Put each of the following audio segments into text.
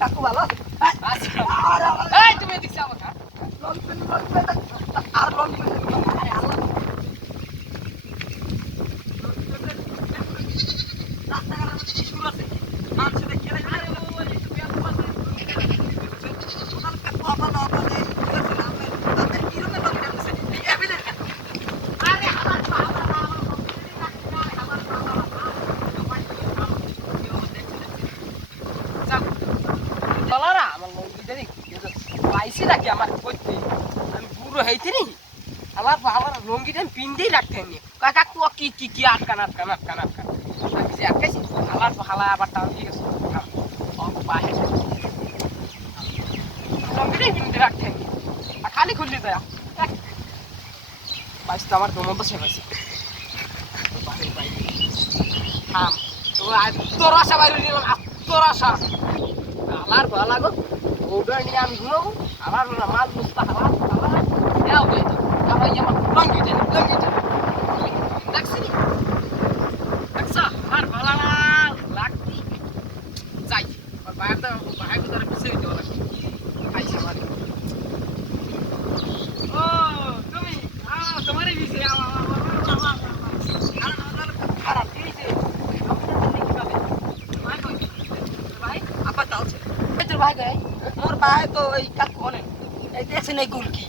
কাকু ভালো এই তুমি এদিক যাও না লং পেন আর লং পেন রাস্তাঘাট শুরু আছে মানুষ দেখে আরে ওই তুমি আর পাশে ওনার কাকু আবার আমাদের তাদের কিরকম লং পেন আছে এই এভিডেন্স আরে আমার পাইছি নাকি আমার করতে আমি বুড়ো হইতে নি আমার লঙ্গিটা পিন্দেই রাখতে নি কাকু কি কি কি আটকান আটকান আটকান আটকান আমি আটকাইছি আমার হালা আবার টান দিয়ে গেছে লঙ্গিটাই পিন্দে রাখতে নি খালি খুললি তো পাইছি তো আমার দমন তো সে পাইছি থাম তোর আশা বাইরে নিলাম তোর আশা আলার ভালো লাগো ওটা নিয়ে আমি ঘুমাবো আমার মাল বুঝতে হালার হালার যাও গে আমার আমার লঙ্গিটা দেখছি দেখছা আর ভালো লাগতি যাই আর বাইরে বাইরে তার পিছে দিতে হবে আইসা মারি ও তুমি তোমারই পিছে খারাপ দিয়েছে ভাই গে মোর ভাই তো এই কাজ করে এই দেখছেন এই গুলকি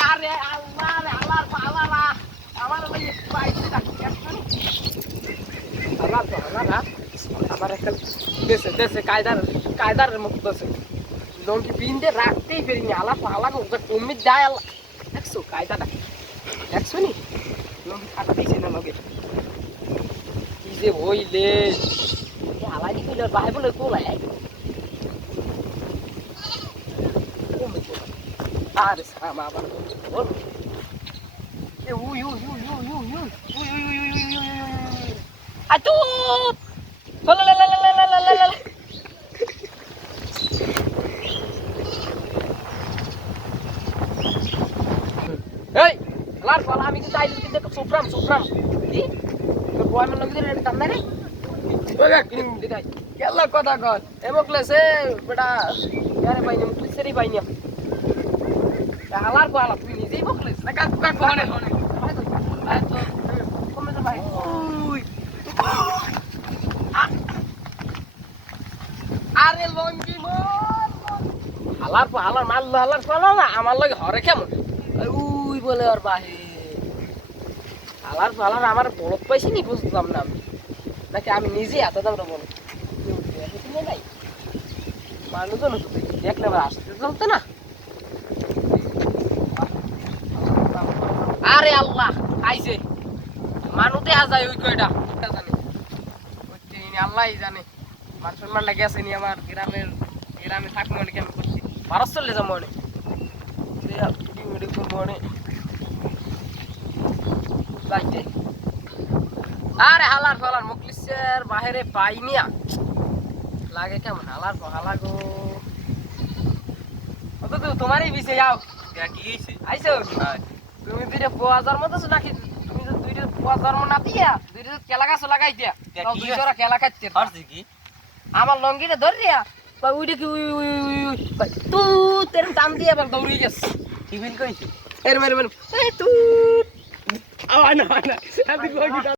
আরে আল্লাহ রে আল্লাহ পালালা আমার ওই পাইছে না আল্লাহ তো আল্লাহ আমার একটা দেশে কায়দার মুক্ত আছে লঙ্কি বিন্দে রাখতেই পারিনি আল্লাহ পালা ওটা কমে যায় আল্লাহ দেখছো কায়দাটা দেখছো নি লঙ্কি কাটা দিয়েছে না লগে কি যে হইলে হালাই কইলে ভাই বলে কোলাই আরে সামা আবার বল এ উই আতু বল লা এই লার ফালা আমি কিন্তু আইলি কিন্তু সুপ্রাম কি তোর বয় মন লাগি রে টান না রে ওগা কিন দিদাই কেলা কথা কর এমকলেছে বেটা यार পাইনি মুখলেছেরই পাইনি হালার পালা তুই নিজেই বকলেছ না কাকু কাকু হনে আয় তো কমে তো ভাই ওই আরে লঙ্গি মন হালার মাল পালা না আমার লাগে হরে কেমন ওই বলে আর বাহে হালার আমার বলদ পাইছি নি বুঝলাম না আমি নাকি আমি নিজে এত দাম বল নাই মানুষজন দেখলে আবার আসতে চলতে না আরে আল্লাহ আইছে মানুষ দেখা যায় ওই কয়টা জানে আল্লাহ জানে মান সম্মান লাগে আছে নি আমার গ্রামে থাকবো মানে কেন করছি 12 চলে যাবো মনে মনে আরে হালার ফালার মুখলিসের বাহিরে পাইনিয়া লাগে কেমন হালার গো অত তো তোমারই বিষে যাও কি হইছে আইছো তুমি দুইটা বাজার মতো নাকি তুমি তো দুইটা বাজার মতো না দিয়া দুইটা কেলা গাছ লাগাই দিয়া তাও দুইজোড়া কেলা খাইতে পারছি কি আমার লঙ্গিটা ধরিয়া কই উইডে কি উই তু তেরম টান দিয়া বল দৌড়ি গেছ কি বিল কইছে এর মেরে এই তু আওয়া না আমি লঙ্গিটা